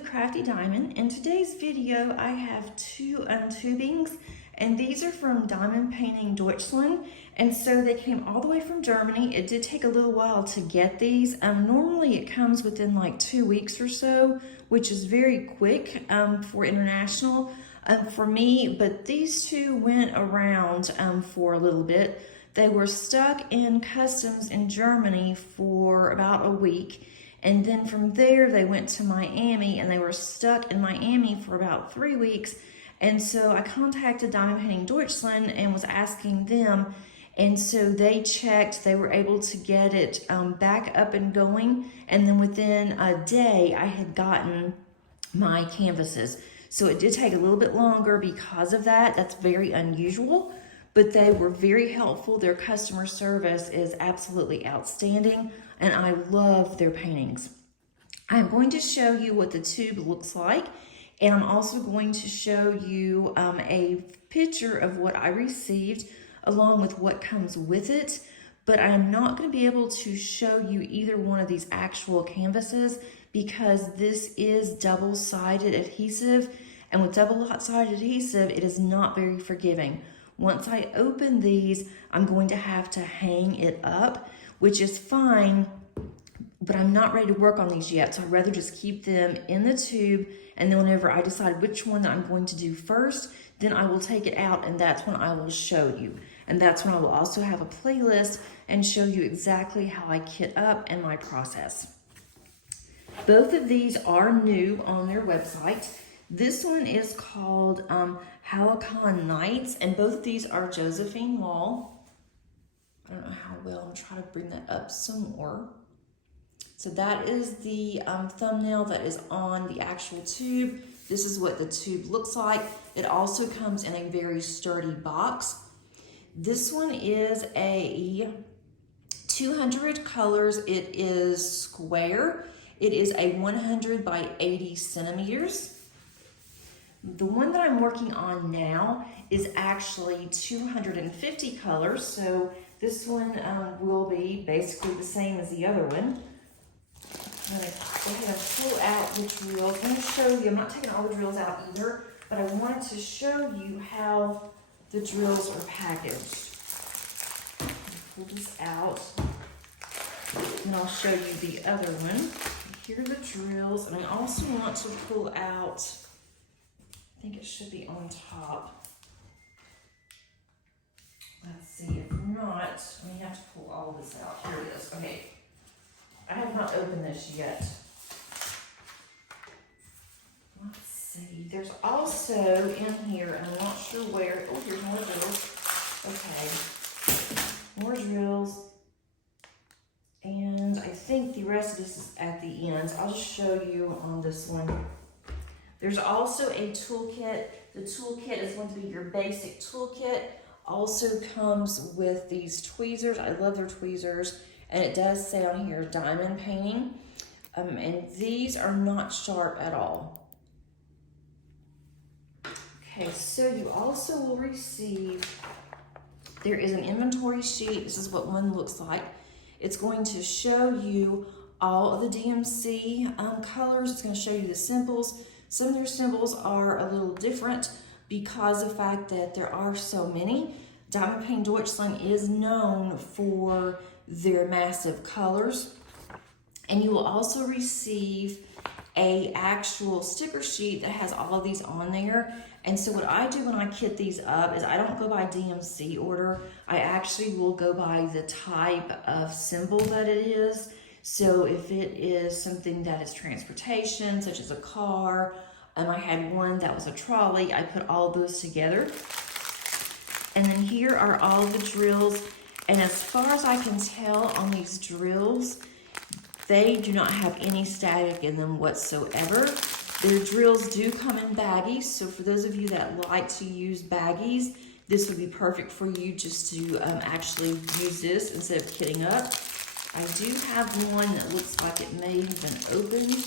the Crafty Diamond. In today's video, I have two untubings, and these are from Diamond Painting Deutschland, and so they came all the way from Germany. It did take a little while to get these. Normally it comes within like 2 weeks or so, which is very quick for international for me, but these two went around for a little bit. They were stuck in customs in Germany for about a week. And then from there, they went to Miami, and they were stuck in Miami for about 3 weeks. And so I contacted Diamond Painting Deutschland and was asking them. And so they checked, they were able to get it back up and going. And then within a day, I had gotten my canvases. So it did take a little bit longer because of that. That's very unusual, but they were very helpful. Their customer service is absolutely outstanding, and I love their paintings. I'm going to show you what the tube looks like, and I'm also going to show you a picture of what I received along with what comes with it, but I am not going to be able to show you either one of these actual canvases because this is double-sided adhesive, and with double-sided adhesive, it is not very forgiving. Once I open these, I'm going to have to hang it up, which is fine, but I'm not ready to work on these yet, so I'd rather just keep them in the tube, and then whenever I decide which one that I'm going to do first, then I will take it out, and that's when I will show you. And that's when I will also have a playlist and show you exactly how I kit up and my process. Both of these are new on their website. This one is called Halican Nights, and both of these are Josephine wall. I don't know how well, I'm trying to bring that up some more. So that is the thumbnail that is on the actual tube. This is what the tube looks like. It also comes in a very sturdy box. This one is a 200 colors. It is square. It is a 100 by 80 centimeters. The one that I'm working on now is actually 250 colors, so this one will be basically the same as the other one. I'm going to go ahead and pull out the drills. I'm going to show you, I'm not taking all the drills out either, but I wanted to show you how the drills are packaged. Pull this out, and I'll show you the other one. Here are the drills, and I also want to pull out, I think it should be on top. Let's see, if not, I may have to pull all this out. Here it is. Okay. I have not opened this yet. Let's see. There's also in here, and I'm not sure where. Oh, here's more drills. Okay. More drills. And I think the rest of this is at the ends. I'll just show you on this one. There's also a toolkit. The toolkit is going to be your basic toolkit. Also comes with these tweezers. I love their tweezers. And it does say on here, diamond painting. And these are not sharp at all. Okay, so you also will receive, there is an inventory sheet. This is what one looks like. It's going to show you all of the DMC colors. It's going to show you the symbols. Some of their symbols are a little different because of the fact that there are so many. Diamond Painting Deutschland is known for their massive colors. And you will also receive a actual sticker sheet that has all of these on there. And so what I do when I kit these up is I don't go by DMC order. I actually will go by the type of symbol that it is. So if it is something that is transportation, such as a car, I had one that was a trolley, I put all of those together. And then here are all the drills. And as far as I can tell on these drills, they do not have any static in them whatsoever. Their drills do come in baggies. So for those of you that like to use baggies, this would be perfect for you just to actually use this instead of kitting up. I do have one that looks like it may have been opened,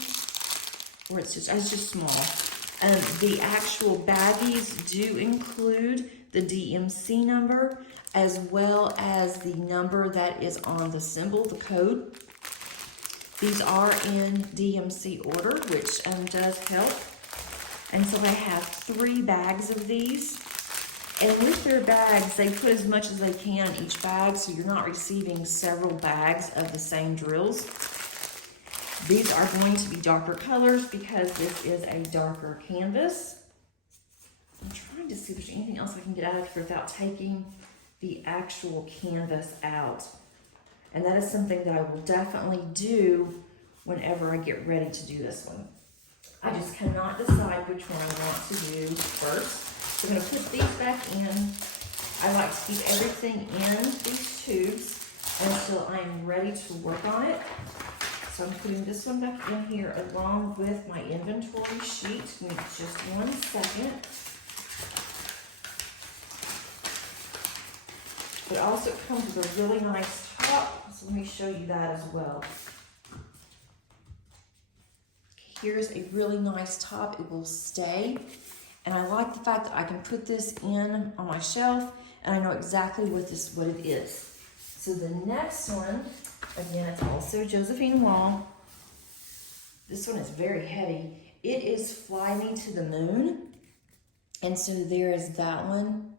or it's just small. The actual baggies do include the DMC number, as well as the number that is on the symbol, the code. These are in DMC order, which does help. And so I have 3 bags of these. And with their bags, they put as much as they can each bag, so you're not receiving several bags of the same drills. These are going to be darker colors because this is a darker canvas. I'm trying to see if there's anything else I can get out of here without taking the actual canvas out. And that is something that I will definitely do whenever I get ready to do this one. I just cannot decide which one I want to do first. So I'm going to put these back in. I like to keep everything in these tubes until I'm ready to work on it. So I'm putting this one back in here along with my inventory sheet. Give me just 1 second. It also comes with a really nice top, so let me show you that as well. Here's a really nice top. It will stay. And I like the fact that I can put this in on my shelf and I know exactly what it is. So the next one, again, it's also Josephine Wall. This one is very heavy. It is Fly Me to the Moon. And so there is that one.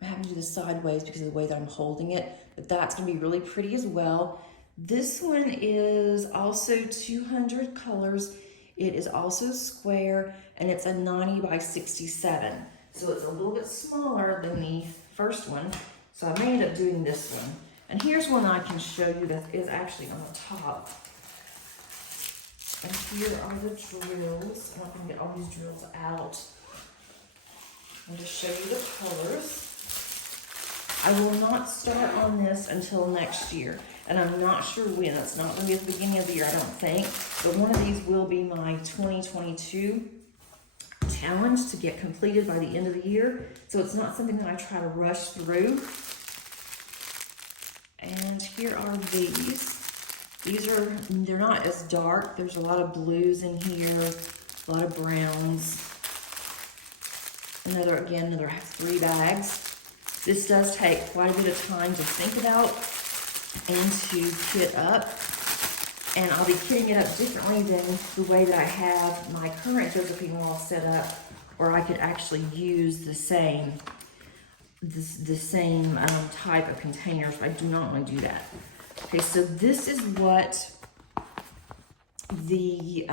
I'm having to do this sideways because of the way that I'm holding it, but that's gonna be really pretty as well. This one is also 200 colors. It is also square and it's a 90 by 67. So it's a little bit smaller than the first one. So I may end up doing this one. And here's one I can show you that is actually on the top. And here are the drills. I'm not gonna get all these drills out. I'll just show you the colors. I will not start on this until next year. And I'm not sure when. That's not gonna be at the beginning of the year, I don't think. But one of these will be my 2022 challenge to get completed by the end of the year. So it's not something that I try to rush through. And here are these. They're not as dark. There's a lot of blues in here, a lot of browns. Another 3 bags. This does take quite a bit of time to think about and to kit up. And I'll be kitting it up differently than the way that I have my current Josephine wall set up, where I could actually use the same type of containers. I do not want to do that. Okay, so this is what the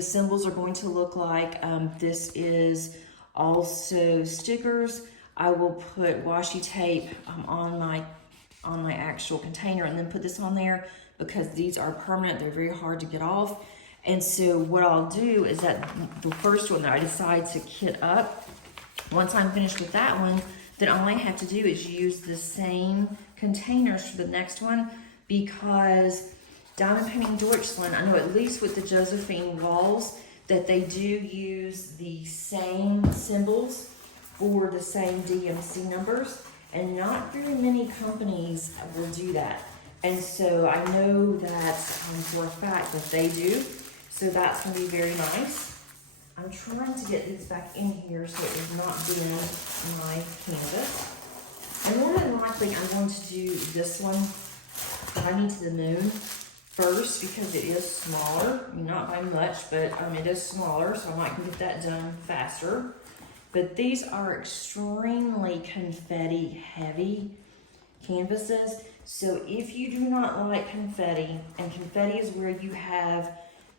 symbols are going to look like. This is also stickers. I will put washi tape on my actual container and then put this on there because these are permanent. They're very hard to get off. And so what I'll do is that the first one that I decide to kit up, once I'm finished with that one, then all I have to do is use the same containers for the next one, because Diamond Painting Deutschland, I know at least with the Josephine walls, that they do use the same symbols for the same DMC numbers, and not very many companies will do that. And so I know that for a fact that they do, so that's going to be very nice. I'm trying to get these back in here so it does not bend my canvas. And more than likely I'm going to do this one, Fly Me to the Moon, first, because it is smaller. I mean, not by much, but it is smaller, so I might get that done faster. But these are extremely confetti heavy canvases. So if you do not like confetti, and confetti is where you have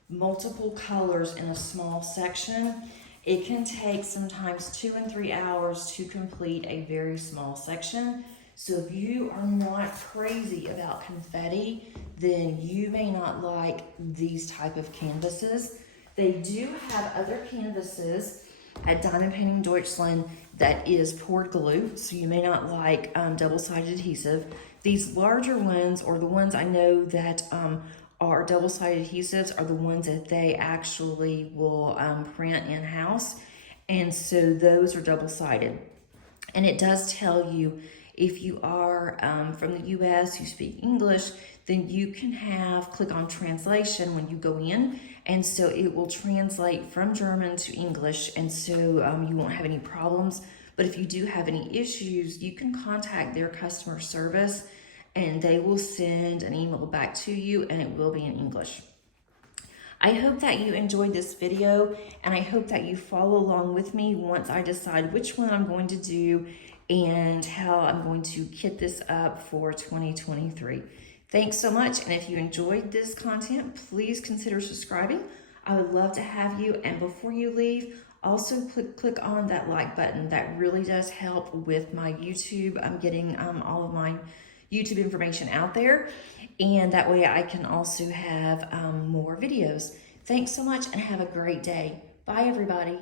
multiple colors in a small section, it can take sometimes 2 and 3 hours to complete a very small section. So if you are not crazy about confetti, then you may not like these type of canvases. They do have other canvases at Diamond Painting Deutschland that is poured glue, so you may not like double-sided adhesive. These larger ones, or the ones I know that are double-sided adhesives, are the ones that they actually will print in-house, and so those are double-sided. And it does tell you if you are from the US, you speak English, then you can click on translation when you go in, and so it will translate from German to English, and so you won't have any problems. But if you do have any issues, you can contact their customer service, and they will send an email back to you, and it will be in English. I hope that you enjoyed this video, and I hope that you follow along with me once I decide which one I'm going to do and how I'm going to kit this up for 2023. Thanks so much, and if you enjoyed this content, please consider subscribing. I would love to have you, and before you leave, also click on that like button. That really does help with my YouTube. I'm getting all of my YouTube information out there, and that way I can also have more videos. Thanks so much, and have a great day. Bye, everybody.